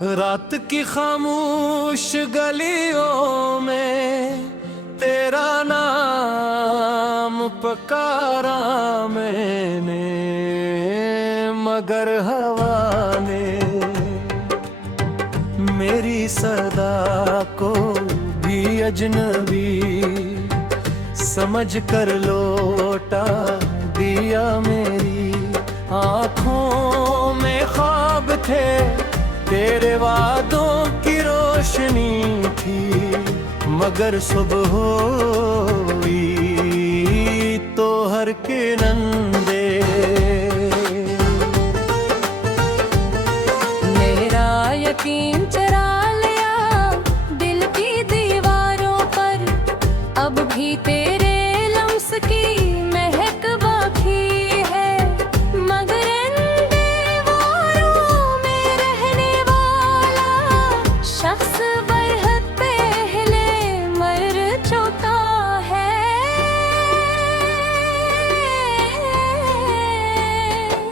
रात की खामोश गलियों में तेरा नाम पुकारा मैंने, मगर हवा ने मेरी सदा को भी अजनबी समझ कर लौटा दिया। मेरी आँखों में ख्वाब थे, तेरे वादों की रोशनी थी, मगर सुबह हुई तो हर किरण दे। मेरा यकीन चरा लिया दिल की दीवारों पर, अब भी तेरे लम्स की महक बाकी है, मगर शख्स बरहद पहले मर चुका है।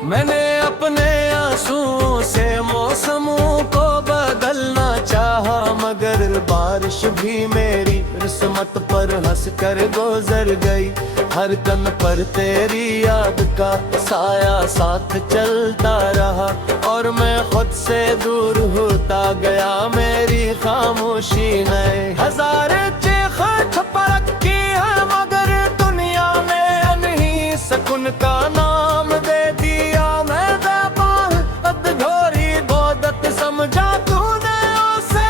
मैंने अपने आंसुओं से मौसमों को बदलना चाहा, मगर बारिश भी मेरी किस्मत पर हंस कर गुजर गई। हर कन पर तेरी याद का साया साथ चलता रहा, और मैं खुद से दूर होता गया। मेरी खामोशी ने हजार चीख छपक की है, मगर दुनिया में अनही सुकून का नाम दे दिया। मैं बेबाह अधूरी गोदत समझा तूने उसे,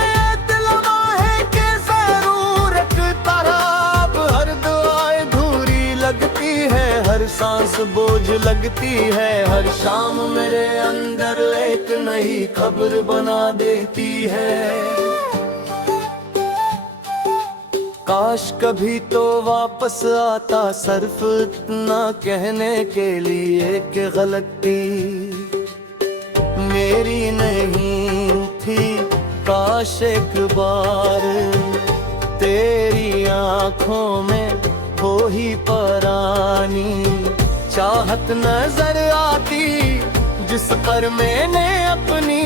दिल माहे के जरूर एक तरह अब हर दुआएं धूरी लगती है, हर सांस बोझ लगती है। हर शाम मेरे अंदर एक नई खबर बना देती है। काश कभी तो वापस आता, सिर्फ इतना कहने के लिए कि गलती मेरी नहीं थी। काश एक बार तेरी आँखों में हो ही परानी चाहत नजर आती, जिस पर मैंने अपनी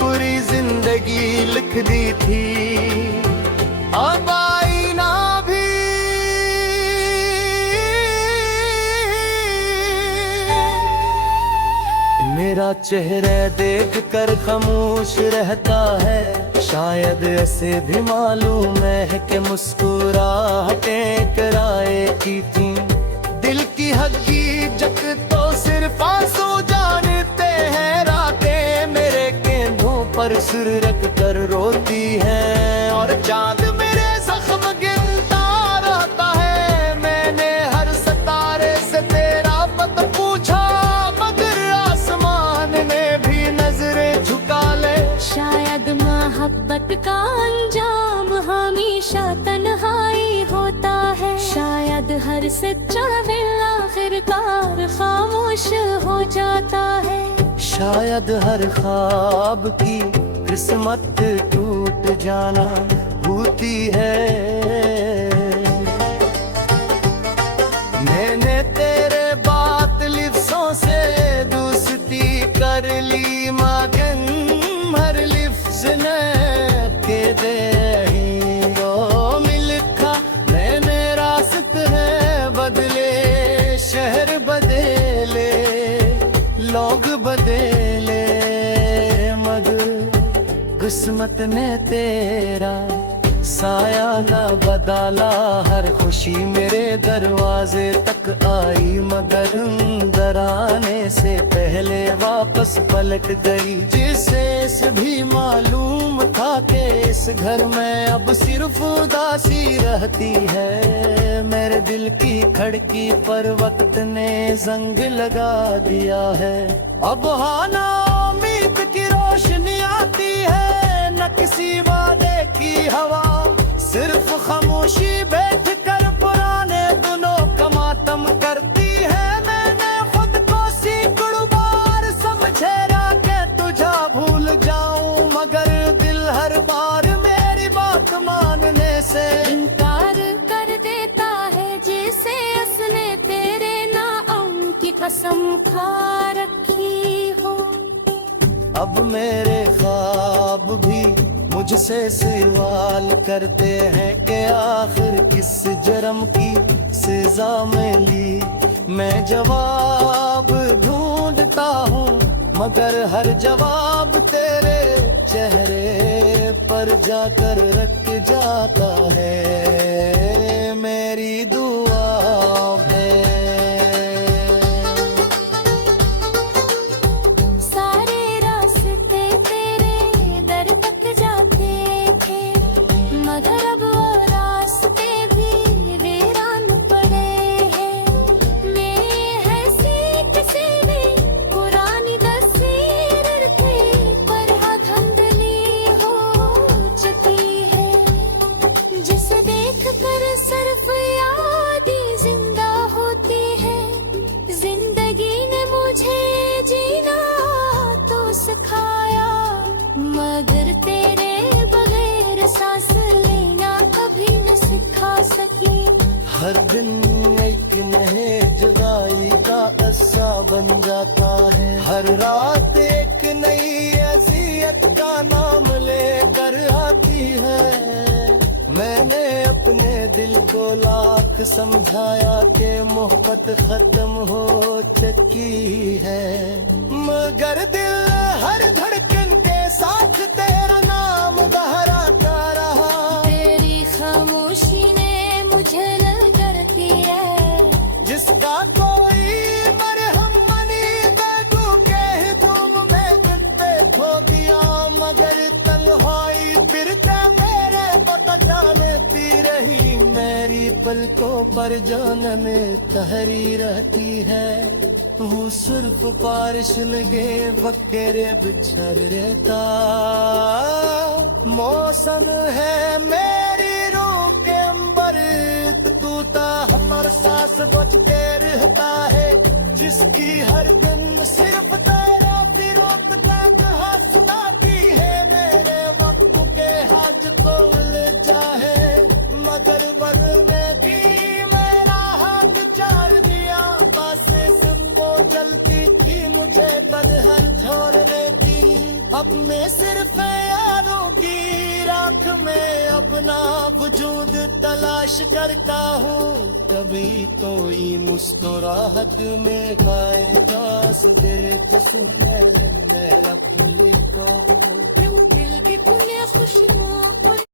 पूरी जिंदगी लिख दी थी। अब आई ना भी मेरा चेहरा देख कर खामोश रहता है। शायद ऐसे भी मालूम है कि मुस्कुराहटें कराए की थी। दिल की हकीकत तो सिर्फ आंसू जानते हैं, रातें मेरे कंधों पर सिर रख कर रोती हैं, और चांद मेरे जख्म गिनता रहता है। मैंने हर सितारे से तेरा पता पूछा, मगर आसमान ने भी नजरें झुका ले। शायद मोहब्बत का अंजाम हमेशा तन्हाई होता है, शायद हर सच्चा दिल आखिरकार खामोश हो जाता है। शायद हर ख्वाब की किस्मत टूट जाना होती है। मैंने तेरे बात लिफ्सों से दोस्ती कर ली, मगर हर लिफ्ज ने के दे मिलखा। मैंने रास्त है बदले, शहर बदले, लोग बदले, मगर किस्मत ने तेरा साया न बदला। हर खुशी मेरे दरवाजे तक आई, मगर अंदर आने से पहले वापस पलट गई। जिसे भी मालूम था कि इस घर में अब सिर्फ उदासी रहती है। मेरे दिल की खिड़की पर वक्त ने जंग लगा दिया है। अब हाना उम्मीद की रोशनी आती है, न किसी वादे की हवा, सिर्फ खामोशी बैठ कर पुराने दिनों का मातम करती है। मैंने खुद को सैकड़ों बार समझेरा के तुझा भूल जाऊं, मगर दिल हर बार मेरी बात मानने से कसम खा रखी हो। अब मेरे ख्वाब भी मुझसे सवाल करते हैं कि आखिर किस जुर्म की सजा मिली। मैं जवाब ढूंढता हूँ मगर हर जवाब तेरे चेहरे पर जाकर रख जाता है। मेरी दुआ है सारे रास्ते तेरे दर तक जाते थे, मगर अब वो रास्ते भी वीरान पड़े हैं। मैं हंसी किसी भी पुरानी तस्वीर थी, पर हाँ धुंधली हो चुकी है, जिसे देख कर सिर्फ याद ही जिंदा होती है। जिंदगी ने मुझे जीना तो सिखाया, मगर तेरे बगैर सांस लेना कभी न सिखा सकी। हर दिन एक नए जुदाई का किस्सा बन जाता है। हर रात एक नई अज़ियत का नाम लेकर आती है। मैंने अपने दिल को लाख समझाया कि मोहब्बत खत्म हो चुकी है, मगर दिल हर धड़कन के साथ तेरा नाम दोहराता रहा। तेरी खामोशी ने मुझे ललकारती है, जिसका कोई मरहम नहीं दे तू कह तुम मैं तुझ पे खो दिया, मगर तन्हाई फिरते मेरे को तड़पाती रही। मेरी पलकों पर जानने तहरी रहती है, वो सिर्फ बारिश लगे बकेरे बिछड़ रहता। मौसम है मेरी रूह के अंबर तूता, हर सांस बचते रहता है, जिसकी हर दिन सिर्फ तेरा फिरोत का कहा सुनाती है। मेरे वक्त के हाथ को ले चाहे, मगर बदलने की मेरा हाथ चार दिया। बस वो जलती थी मुझे बदहर छोड़ने की, अपने सिर्फ यारों की राख में अपना वजूद तलाश करता हूँ। कभी कोई मुस्कुराहट में गाएगा सवेरे तो सुनहरे मेरा फूली को